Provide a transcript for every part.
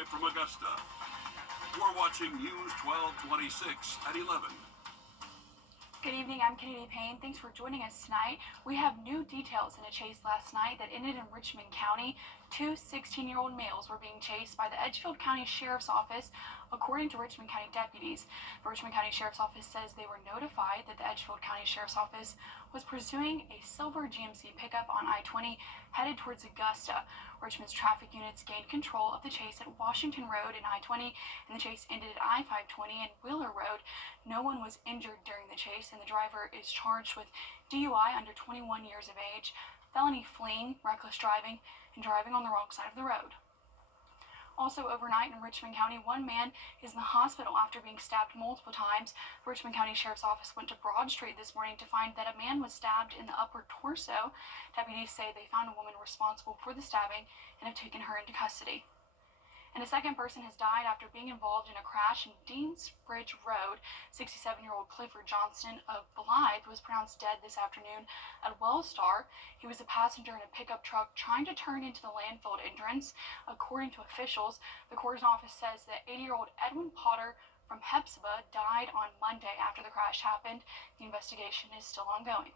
live from Augusta. We're watching News 1226 at 11. Good evening, I'm Kennedy Payne. Thanks for joining us tonight. We have new details in a chase last night that ended in Richmond County. Two 16-year-old males were being chased by the Edgefield County Sheriff's Office, according to Richmond County deputies. The Richmond County Sheriff's Office says they were notified that the Edgefield County Sheriff's Office was pursuing a silver GMC pickup on I-20 headed towards Augusta. Richmond's traffic units gained control of the chase at Washington Road and I-20, and the chase ended at I-520 and Wheeler Road. No one was injured during the chase, and the driver is charged with DUI under 21 years of age, felony fleeing, reckless driving, and driving on the wrong side of the road. Also overnight in Richmond County, one man is in the hospital after being stabbed multiple times. The Richmond County Sheriff's Office went to Broad Street this morning to find that a man was stabbed in the upper torso. Deputies say they found a woman responsible for the stabbing and have taken her into custody. And a second person has died after being involved in a crash in Deansbridge Road. 67-year-old Clifford Johnston of Blythe was pronounced dead this afternoon at Wellstar. He was a passenger in a pickup truck trying to turn into the landfill entrance. According to officials, the coroner's office says that 80-year-old Edwin Potter from Hepzibah died on Monday after the crash happened. The investigation is still ongoing.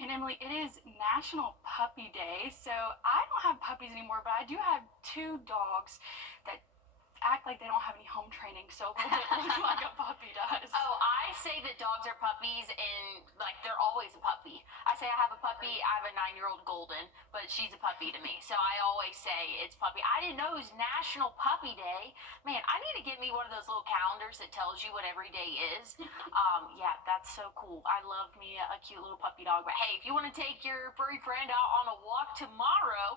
And Emily, it is National Puppy Day, so I don't have puppies anymore, but I do have two dogs that act like they don't have any home training, so a little bit like a puppy does. Oh, I say that dogs are puppies, and like they're always a puppy. I say I have a puppy. I have a 9-year-old golden, but she's a puppy to me, so I always say it's puppy. I didn't know it was National Puppy Day. Man, I need to get me one of those little calendars that tells you what every day is. Yeah, that's so cool. I love me a cute little puppy dog. But hey, if you want to take your furry friend out on a walk tomorrow,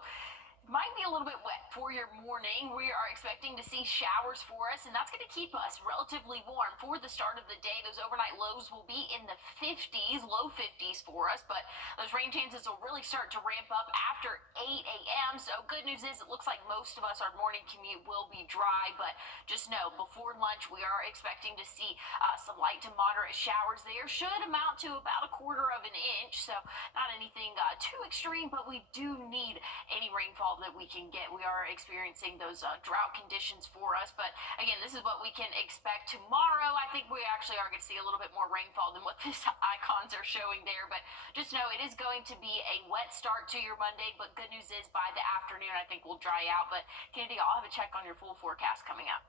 might be a little bit wet for your morning. We are expecting to see showers for us, and that's going to keep us relatively warm for the start of the day. Those overnight lows will be in the 50s, low 50s for us, but those rain chances will really start to ramp up after 8 a.m. So good news is it looks like most of us, our morning commute will be dry, but just know before lunch we are expecting to see some light to moderate showers there. Should amount to about 1/4 of an inch, so not anything too extreme, but we do need any rainfall that we can get. We are experiencing those drought conditions for us, but again, this is what we can expect tomorrow. I think we actually are going to see a little bit more rainfall than what these icons are showing there, but just know it is going to be a wet start to your Monday, but good news is by the afternoon I think we'll dry out. But Kennedy, I'll have a check on your full forecast coming up.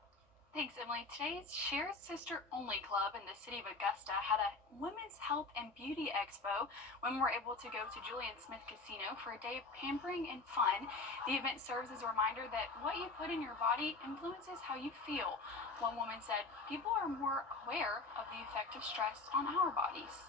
Thanks, Emily. Today's Share Sister Only Club in the city of Augusta had a Women's Health and Beauty Expo. Women were able to go to Julian Smith Casino for a day of pampering and fun. The event serves as a reminder that what you put in your body influences how you feel. One woman said, "People are more aware of the effect of stress on our bodies."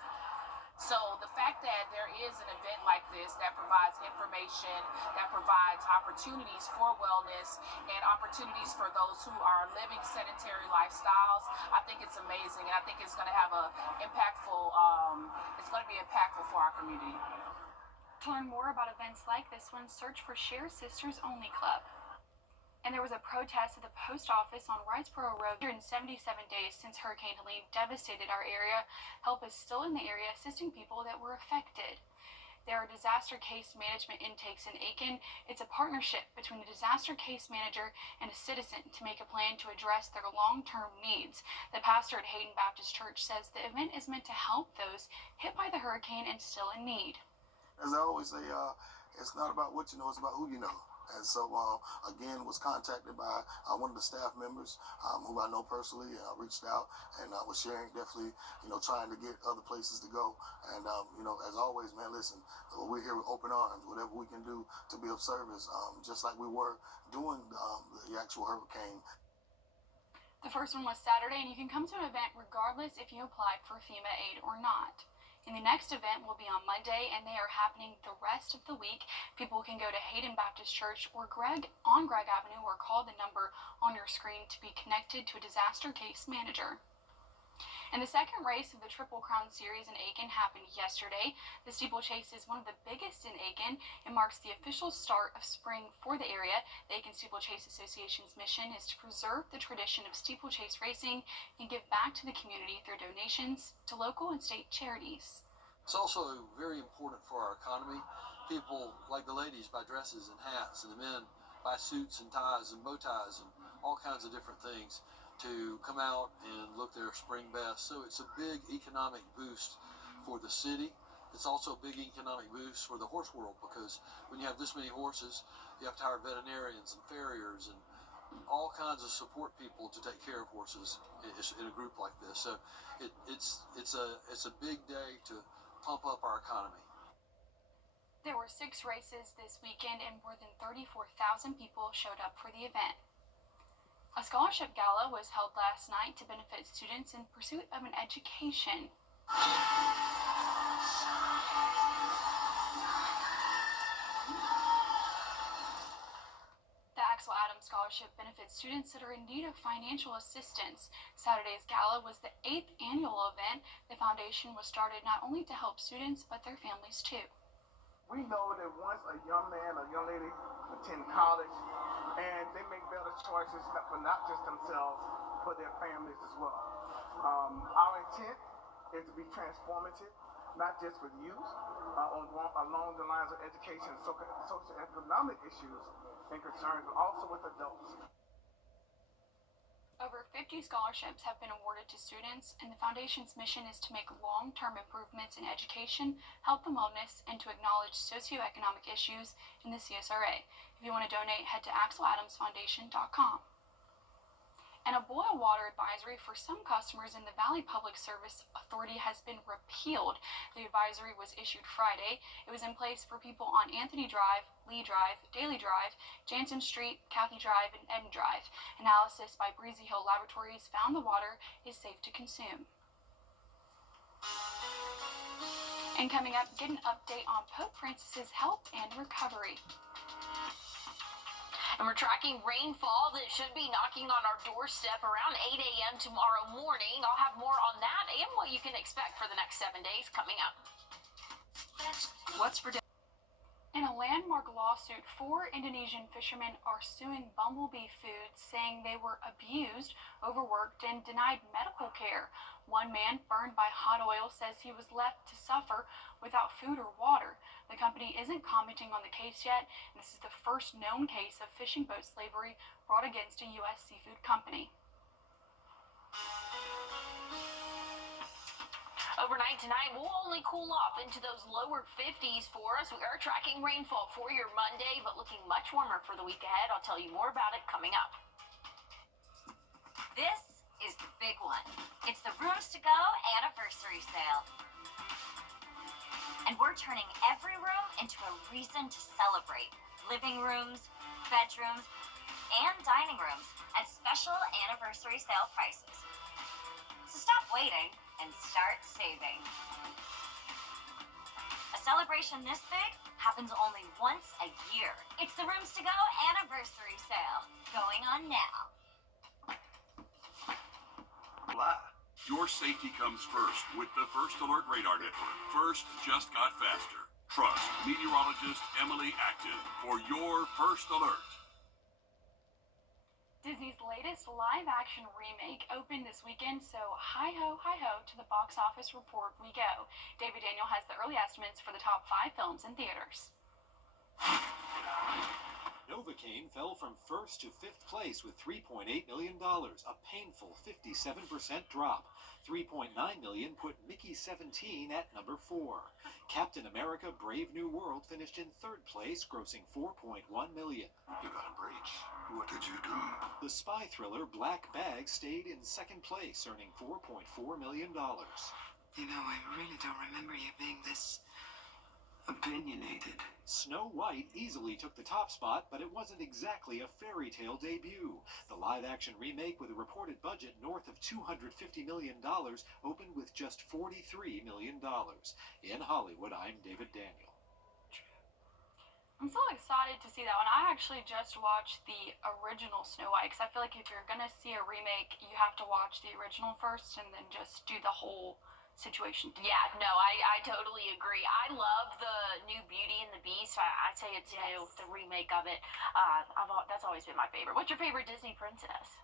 So the fact that there is an event like this that provides information, that provides opportunities for wellness and opportunities for those who are living sedentary lifestyles, I think it's amazing, and I think it's going to have it's going to be impactful for our community. To learn more about events like this one, search for Share Sisters Only Club. And there was a protest at the post office on Wrightsboro Road. 177 days since Hurricane Helene devastated our area. Help is still in the area assisting people that were affected. There are disaster case management intakes in Aiken. It's a partnership between a disaster case manager and a citizen to make a plan to address their long-term needs. The pastor at Hayden Baptist Church says the event is meant to help those hit by the hurricane and still in need. As I always say, it's not about what you know, it's about who you know. And so, again, was contacted by one of the staff members who I know personally. Reached out and was sharing, definitely, trying to get other places to go. And, as always, man, listen, we're here with open arms, whatever we can do to be of service, just like we were doing the actual hurricane. The first one was Saturday, and you can come to an event regardless if you applied for FEMA aid or not. And the next event will be on Monday, and they are happening the rest of the week. People can go to Hayden Baptist Church or Greg Avenue or call the number on your screen to be connected to a disaster case manager. And the second race of the Triple Crown Series in Aiken happened yesterday. The steeplechase is one of the biggest in Aiken. It marks the official start of spring for the area. The Aiken Steeplechase Association's mission is to preserve the tradition of steeplechase racing and give back to the community through donations to local and state charities. It's also very important for our economy. People, like the ladies, buy dresses and hats, and the men buy suits and ties and bow ties and all kinds of different things to come out and look their spring best. So it's a big economic boost for the city. It's also a big economic boost for the horse world, because when you have this many horses, you have to hire veterinarians and farriers and all kinds of support people to take care of horses in a group like this. So it's a big day to pump up our economy. There were 6 races this weekend and more than 34,000 people showed up for the event. A scholarship gala was held last night to benefit students in pursuit of an education. The Axel Adams Scholarship benefits students that are in need of financial assistance. Saturday's gala was the 8th annual event. The foundation was started not only to help students, but their families too. We know that once a young man or young lady attend college, and they make better choices for not just themselves, but their families as well. Our intent is to be transformative, not just with youth, along the lines of education, socioeconomic issues and concerns, but also with adults. Over 50 scholarships have been awarded to students, and the foundation's mission is to make long-term improvements in education, health and wellness, and to acknowledge socioeconomic issues in the CSRA. If you want to donate, head to axeladamsfoundation.com. And a boil water advisory for some customers in the Valley Public Service Authority has been repealed. The advisory was issued Friday. It was in place for people on Anthony Drive, Lee Drive, Daly Drive, Jansen Street, Cathy Drive, and Eden Drive. Analysis by Breezy Hill Laboratories found the water is safe to consume. And coming up, get an update on Pope Francis's health and recovery. And we're tracking rainfall that should be knocking on our doorstep around 8 a.m. tomorrow morning. I'll have more on that and what you can expect for the next 7 days coming up. What's for dinner? In a landmark lawsuit, 4 Indonesian fishermen are suing Bumblebee Foods, saying they were abused, overworked, and denied medical care. One man, burned by hot oil, says he was left to suffer without food or water. The company isn't commenting on the case yet. This is the first known case of fishing boat slavery brought against a U.S. seafood company. Overnight tonight, we'll only cool off into those lower 50s for us. We are tracking rainfall for your Monday, but looking much warmer for the week ahead. I'll tell you more about it coming up. This is the big one. It's the Rooms to Go anniversary sale. And we're turning every room into a reason to celebrate. Living rooms, bedrooms, and dining rooms at special anniversary sale prices. So stop waiting and start saving. A celebration this big happens only once a year. It's the Rooms to Go anniversary sale, going on now. Your safety comes first with the First Alert Radar Network. First just got faster. Trust meteorologist Emily Acton for your First Alert. Disney's latest live-action remake opened this weekend, so hi-ho to the box office report we go. David Daniel has the early estimates for the top 5 films in theaters. Novocaine fell from 1st to 5th place with $3.8 million, a painful 57% drop. $3.9 million put Mickey 17 at number 4. Captain America Brave New World finished in 3rd place, grossing $4.1 million. You got a breach. What did you do? The spy thriller Black Bag stayed in 2nd place, earning $4.4 million. You know, I really don't remember you being this opinionated. Snow White easily took the top spot, but it wasn't exactly a fairy tale debut. The live-action remake, with a reported budget north of $250 million, opened with just $43 million. In Hollywood, I'm David Daniel. I'm so excited to see that one. I actually just watched the original Snow White, because I feel like if you're going to see a remake, you have to watch the original first and then just do the whole situation. Yeah, no, I totally agree. I love the new Beauty and the Beast. I'd say it's new, the remake of it. That's always been my favorite. What's your favorite Disney princess?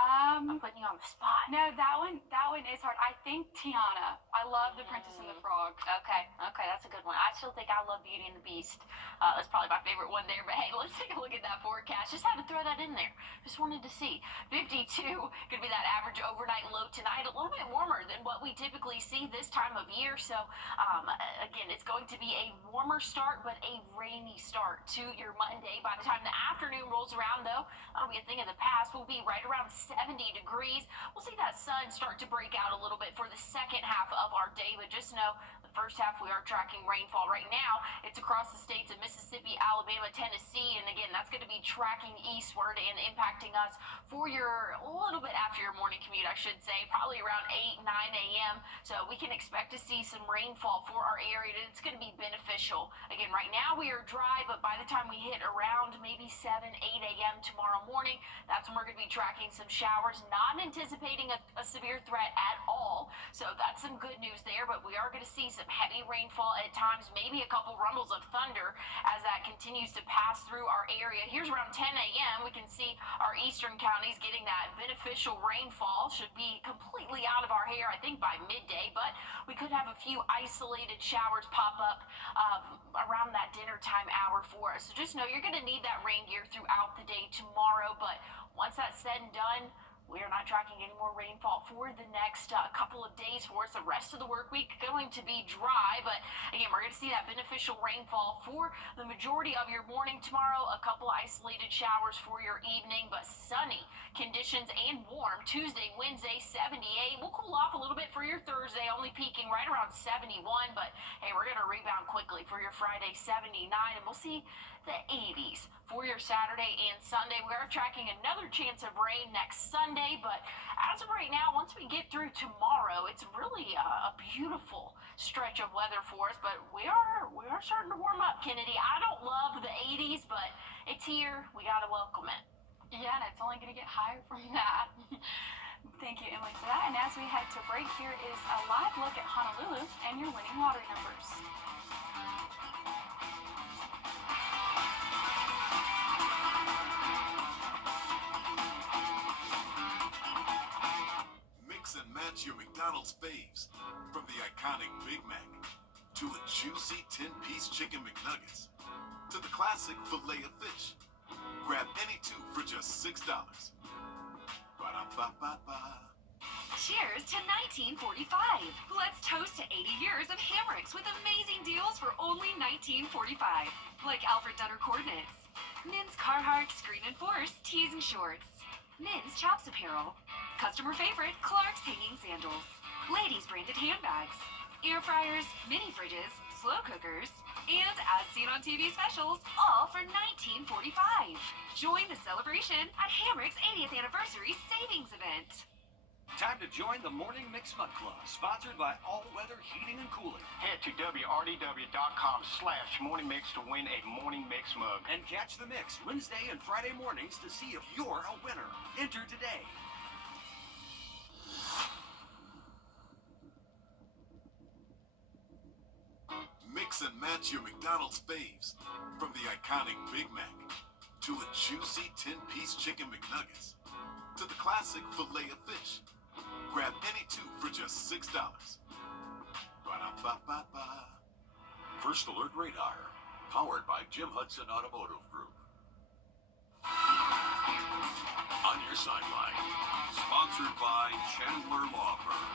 I'm putting you on the spot. No, that one is hard. I think Tiana. I love The Princess and the Frog. Okay, that's a good one. I still think I love Beauty and the Beast. That's probably my favorite one there. But hey, let's take a look at that forecast. Just had to throw that in there. Just wanted to see. 52 could be that average overnight low tonight. A little bit warmer than what we typically see this time of year. So again, it's going to be a warmer start, but a rainy start to your Monday. By the time the afternoon rolls around, though, that'll be a thing of the past. We'll be right around 70 degrees. We'll see that sun start to break out a little bit for the second half of our day, but just know the first half we are tracking rainfall right now. It's across the states of Mississippi, Alabama, Tennessee, and again, that's going to be tracking eastward and impacting us for your a little bit after your morning commute, I should say, probably around 8, 9 a.m. So we can expect to see some rainfall for our area, and it's going to be beneficial. Again, right now we are dry, but by the time we hit around maybe 7, 8 a.m. tomorrow morning, that's when we're going to be tracking some showers. Not anticipating a severe threat at all, so that's some good news there, but we are going to see some heavy rainfall at times, maybe a couple rumbles of thunder as that continues to pass through our area. Here's around 10 a.m. We can see our eastern counties getting that beneficial rainfall. Should be completely out of our hair, I think, by midday, but we could have a few isolated showers pop up around that dinner time hour for us. So just know you're going to need that rain gear throughout the day tomorrow, but once that's said and done, we are not tracking any more rainfall for the next couple of days for us. The rest of the work week going to be dry, but again, we're going to see that beneficial rainfall for the majority of your morning tomorrow. A couple isolated showers for your evening, but sunny conditions and warm. Tuesday, Wednesday, 78. We'll cool off a little bit for your Thursday, only peaking right around 71, but hey, we're going to rebound quickly for your Friday, 79, and we'll see the 80s for your Saturday and Sunday. We are tracking another chance of rain next Sunday, but as of right now, once we get through tomorrow, it's really a beautiful stretch of weather for us, but we are starting to warm up, Kennedy. I don't love the 80s, but it's here. We got to welcome it. Yeah, and it's only going to get higher from that. Thank you, Emily, for that. And as we head to break, here is a live look at Honolulu and your winning lottery numbers. Mix and match your McDonald's faves, from the iconic Big Mac to a juicy 10-piece chicken McNuggets to the classic filet of fish. Grab any two for just $6. Ba-da-ba-ba-ba. Cheers to 1945. Let's toast to 80 years of Hammocks with amazing deals for only $19.45. Like Alfred Dunner Coordinates, Men's Carhartt Screen and Force Tees and Shorts, Men's Chaps Apparel, customer favorite Clark's Hanging Sandals, ladies branded handbags, air fryers, mini fridges, slow cookers, and as seen on TV specials, all for $19.45. Join the celebration at Hammocks 80th Anniversary Savings Event. Time to join the Morning Mix Mug Club, sponsored by All Weather Heating and Cooling. Head to wrdw.com/morning mix to win a Morning Mix mug. And catch the mix Wednesday and Friday mornings to see if you're a winner. Enter today. Mix and match your McDonald's faves, from the iconic Big Mac to a juicy 10-piece chicken McNuggets to the classic filet of fish. Grab any two for just $6. Ba-da-ba-ba-ba. First Alert Radar, powered by Jim Hudson Automotive Group. On your sideline, sponsored by Chandler Law Firm.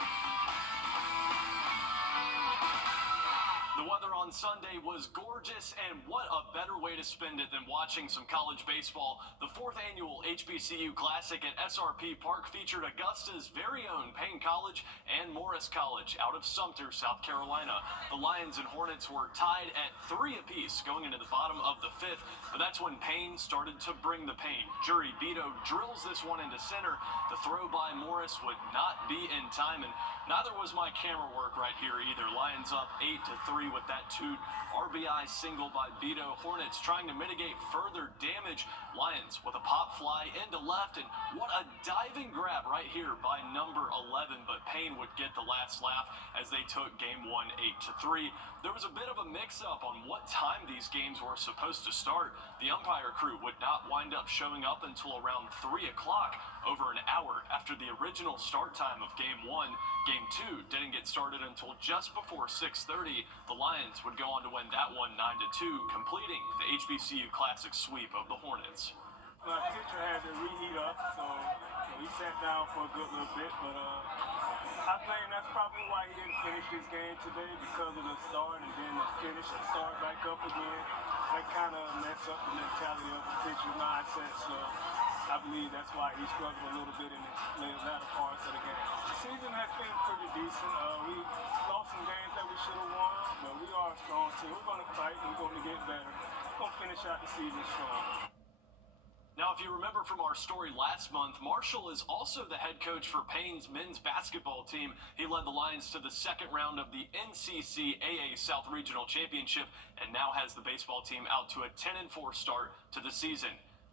The weather on Sunday was gorgeous, and what a better way to spend it than watching some college baseball. The 4th annual HBCU Classic at SRP Park featured Augusta's very own Payne College and Morris College out of Sumter, South Carolina. The Lions and Hornets were tied at 3 apiece going into the bottom of the 5th, but that's when Payne started to bring the pain. Jury Beto drills this one into center. The throw by Morris would not be in time, and neither was my camera work right here either. Lions up 8-3 with that 2 RBI single by Beto. Hornets trying to mitigate further damage. Lions with a pop fly into left, and what a diving grab right here by number 11, but Payne would get the last laugh as they took game 1 8-3. There was a bit of a mix-up on what time these games were supposed to start. The umpire crew would not wind up showing up until around 3 o'clock. over an hour after the original start time of Game 1. Game 2 didn't get started until just before 6:30. The Lions would go on to win that one 9-2, completing the HBCU Classic sweep of the Hornets. My pitcher had to reheat up, so he sat down for a good little bit, but I blame that's probably why he didn't finish this game today, because of the start and then the finish and start back up again. That kind of messed up the mentality of the pitcher's mindset, so I believe that's why he struggled a little bit in the latter parts of the game. The season has been pretty decent. We lost some games that we should have won, but we are a strong team. We're going to fight and we're going to get better. We're going to finish out the season strong. Now, if you remember from our story last month, Marshall is also the head coach for Payne's men's basketball team. He led the Lions to the second round of the NCCAA South Regional Championship and now has the baseball team out to a 10-4 start to the season.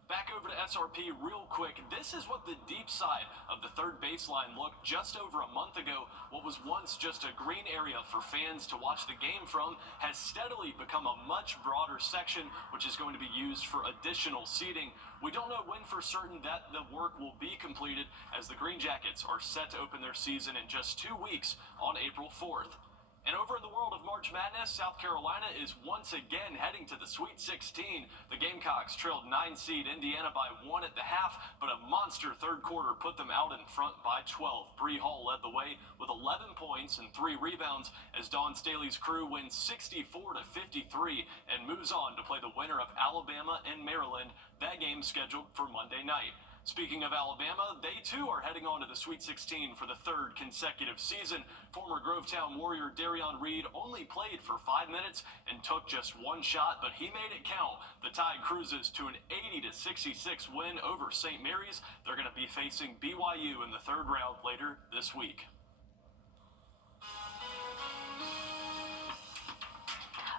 Back over to SRP real quick. This is what the deep side of the third baseline looked just over a month ago. What was once just a green area for fans to watch the game from has steadily become a much broader section, which is going to be used for additional seating. We don't know when for certain that the work will be completed, as the Green Jackets are set to open their season in just 2 weeks on April 4th. And over in the world of March Madness, South Carolina is once again heading to the Sweet 16. The Gamecocks trailed 9-seed Indiana by 1 at the half, but a monster third quarter put them out in front by 12. Bree Hall led the way with 11 points and 3 rebounds as Dawn Staley's crew wins 64-53 and moves on to play the winner of Alabama and Maryland. That game scheduled for Monday night. Speaking of Alabama, they too are heading on to the Sweet 16 for the third consecutive season. Former Grovetown Warrior Darion Reed only played for 5 minutes and took just 1 shot, but he made it count. The Tide cruises to an 80-66 win over St. Mary's. They're going to be facing BYU in the third round later this week.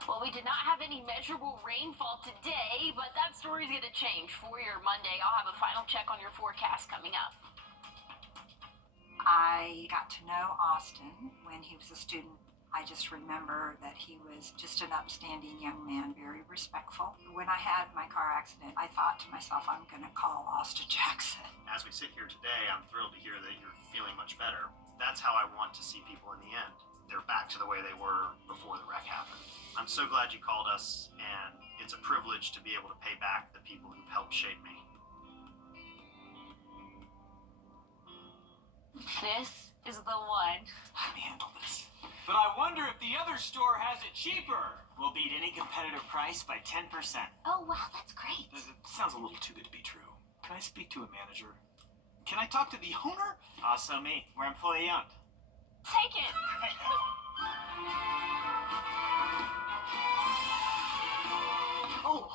Well, we did not have any measurable rainfall today, but that story is going to change for your Monday. I'll have a final check on your forecast coming up. I got to know Austin when he was a student. I just remember that he was just an upstanding young man, very respectful. When I had my car accident, I thought to myself, I'm going to call Austin Jackson. As we sit here today, I'm thrilled to hear that you're feeling much better. That's how I want to see people in the end. They're back to the way they were before the wreck happened. I'm so glad you called us, and it's a privilege to be able to pay back the people who've helped shape me. This is the one. Let me handle this. But I wonder if the other store has it cheaper. We'll beat any competitive price by 10%. Oh, wow, that's great. It sounds a little too good to be true. Can I speak to a manager? Can I talk to the owner? Also me. We're employee owned. Take it. Oh!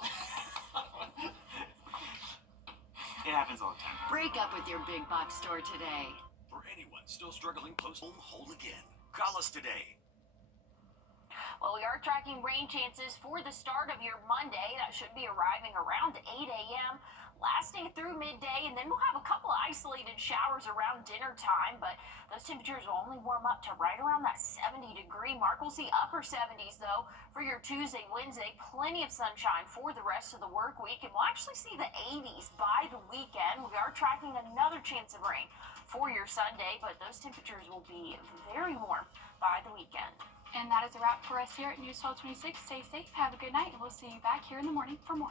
It happens all the time. Break up with your big box store today. For anyone still struggling post-home whole again, call us today. Well, we are tracking rain chances for the start of your Monday. That should be arriving around 8 a.m., lasting through midday, and then we'll have a couple isolated showers around dinner time, but those temperatures will only warm up to right around that 70-degree mark. We'll see upper 70s, though, for your Tuesday, Wednesday. Plenty of sunshine for the rest of the work week, and we'll actually see the 80s by the weekend. We are tracking another chance of rain for your Sunday, but those temperatures will be very warm by the weekend. And that is a wrap for us here at News 1226. Stay safe, have a good night, and we'll see you back here in the morning for more.